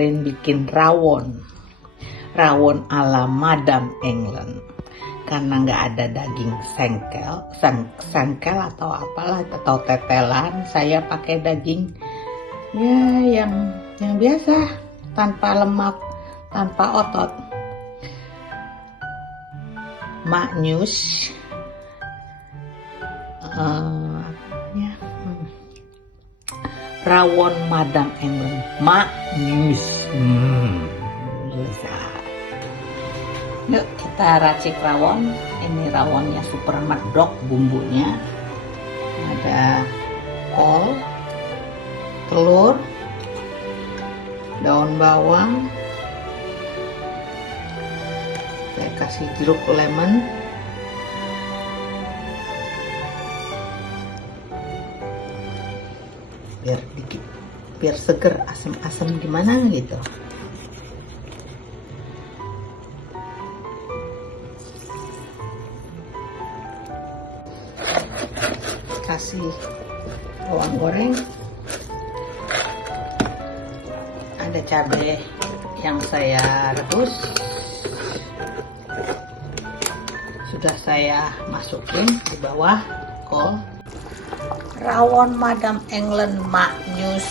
kemarin bikin rawon ala Madam England. Karena nggak ada daging sengkel atau apalah, atau tetelan, saya pakai daging ya yang biasa, tanpa lemak, tanpa otot. Maknyus, rawon Madam England, maknyus. Yuk kita racik rawon. Ini rawonnya super medok bumbunya. Ada kol, telur, daun bawang. Saya kasih jeruk lemon. Biar dikit, biar seger, asam-asam gimana gitu. Kasih bawang goreng, ada cabai yang saya rebus, sudah saya masukin di bawah kol. Rawon Madam England maknyus,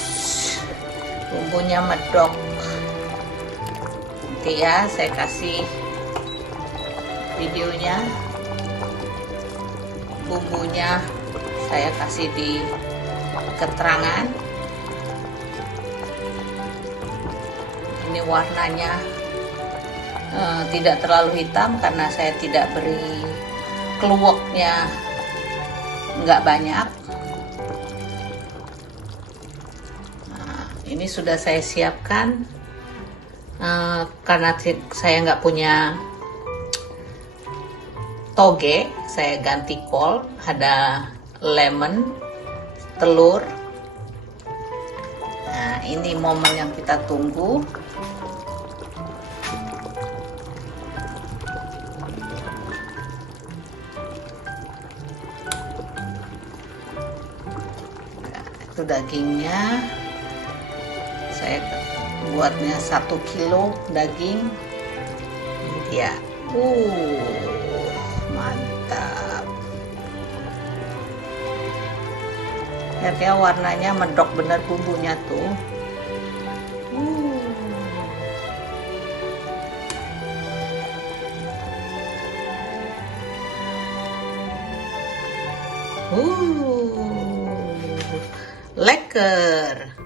bumbunya medok. Oke ya, saya kasih videonya. Bumbunya saya kasih di keterangan. Ini warnanya tidak terlalu hitam karena saya tidak beri keluaknya, nggak banyak. Nah, ini sudah saya siapkan karena saya nggak punya toge, saya ganti kol, ada lemon, telur. Nah, ini momen yang kita tunggu. Nah, itu dagingnya. Saya buatnya 1 kilo daging. Ini dia. Mantap. Lihat ya, warnanya medok bener bumbunya tuh. Lekker.